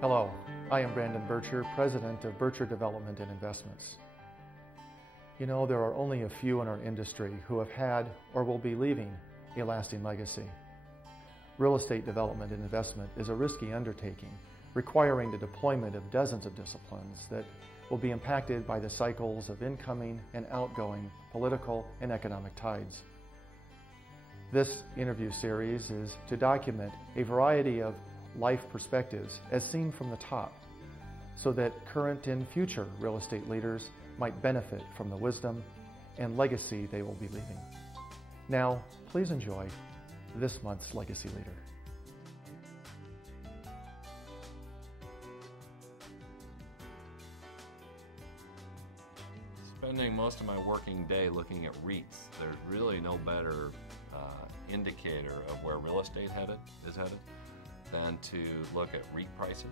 Hello, I am Brandon Birtcher, President of Birtcher Development and Investments. You know, there are only a few in our industry who have had or will be leaving a lasting legacy. Real estate development and investment is a risky undertaking, requiring the deployment of dozens of disciplines that will be impacted by the cycles of incoming and outgoing political and economic tides. This interview series is to document a variety of life perspectives as seen from the top, so that current and future real estate leaders might benefit from the wisdom and legacy they will be leaving. Now, please enjoy this month's Legacy Leader. Spending most of my working day looking at REITs, there's really no better indicator of where real estate is headed than to look at REIT prices.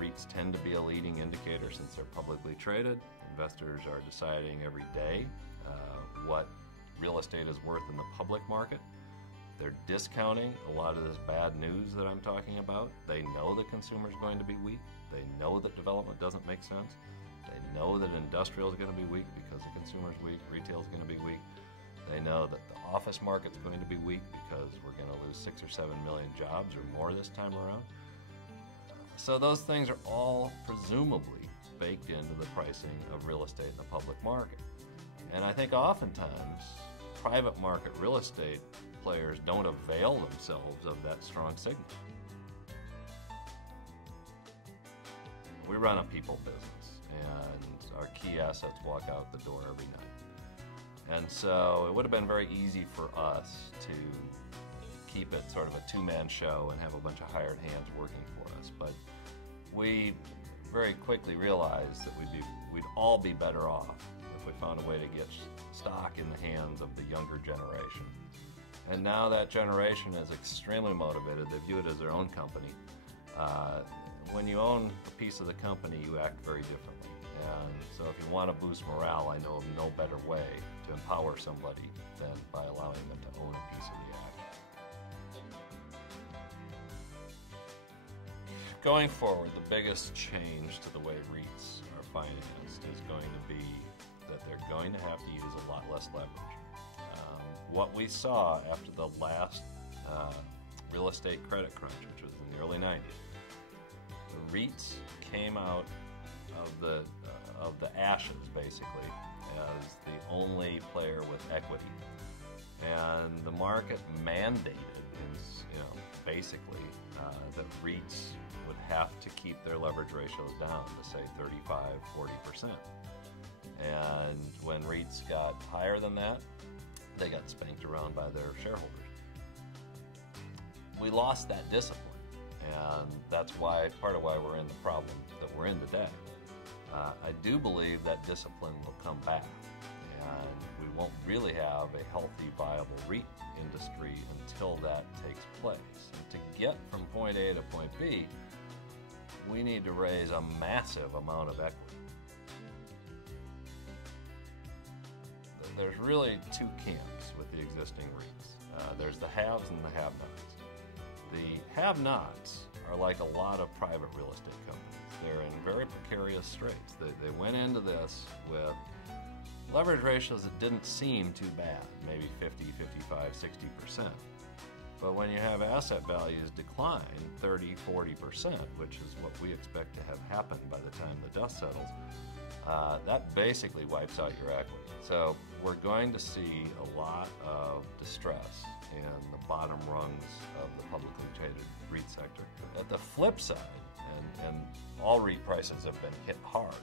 REITs tend to be a leading indicator since they're publicly traded. Investors are deciding every day what real estate is worth in the public market. They're discounting a lot of this bad news that I'm talking about. They know the consumer's going to be weak. They know that development doesn't make sense. They know that industrial is going to be weak because the consumer's weak, retail is going to be weak. They know that the office market's going to be weak because we're going to lose 6 or 7 million jobs or more this time around. So those things are all presumably baked into the pricing of real estate in the public market. And I think oftentimes private market real estate players don't avail themselves of that strong signal. We run a people business, and our key assets walk out the door every night. And so it would have been very easy for us to keep it sort of a two-man show and have a bunch of hired hands working for us. But we very quickly realized that we'd all be better off if we found a way to get stock in the hands of the younger generation. And now that generation is extremely motivated. They view it as their own company. When you own a piece of the company, you act very differently. And so if you want to boost morale, I know of no better way to empower somebody than by allowing them to own a piece of the act. Going forward, the biggest change to the way REITs are financed is going to be that they're going to have to use a lot less leverage. What we saw after the last real estate credit crunch, which was in the early 90s, the REITs came out of the ashes, basically, as the only player with equity. And the market mandated, basically, that REITs would have to keep their leverage ratios down to, say, 35–40%. And when REITs got higher than that, they got spanked around by their shareholders. We lost that discipline, and that's part of why we're in the problem that we're in today. I do believe that discipline will come back, and we won't really have a healthy, viable REIT industry until that takes place. And to get from point A to point B, we need to raise a massive amount of equity. There's really two camps with the existing REITs. There's the haves and the have-nots. The have-nots are like a lot of private real estate companies. They're in very precarious straits. They went into this with leverage ratios that didn't seem too bad, maybe 50, 55, 60%. But when you have asset values decline 30, 40%, which is what we expect to have happen by the time the dust settles, that basically wipes out your equity. So we're going to see a lot of distress in the bottom rungs of the publicly traded REIT sector. At the flip side, and all REIT prices have been hit hard,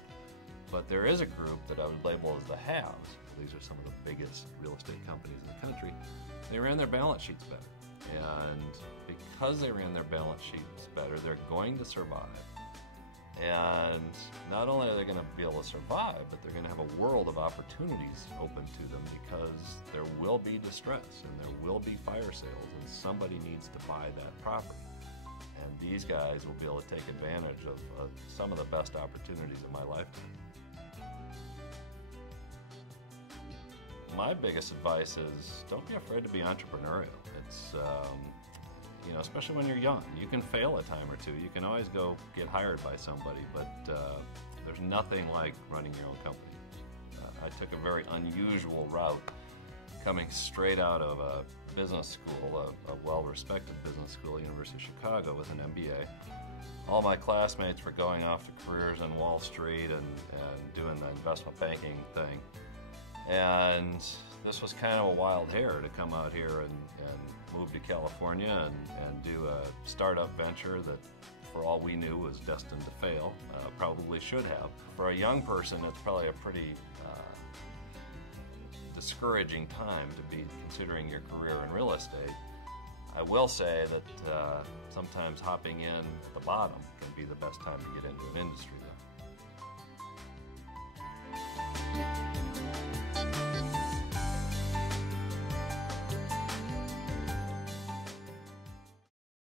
but there is a group that I would label as the haves. These are some of the biggest real estate companies in the country. They ran their balance sheets better. And because they ran their balance sheets better, they're going to survive. And not only are they going to be able to survive, but they're going to have a world of opportunities open to them because there will be distress and there will be fire sales and somebody needs to buy that property. And these guys will be able to take advantage of some of the best opportunities of my lifetime. My biggest advice is don't be afraid to be entrepreneurial. especially when you're young. You can fail a time or two. You can always go get hired by somebody, but there's nothing like running your own company. I took a very unusual route coming straight out of a business school, a well-respected business school, University of Chicago, with an MBA. All my classmates were going off to careers on Wall Street and doing the investment banking thing. And this was kind of a wild hair to come out here and move to California and do a startup venture that, for all we knew, was destined to fail. Probably should have. For a young person, it's probably a pretty discouraging time to be considering your career in real estate. I will say that sometimes hopping in at the bottom can be the best time to get into an industry.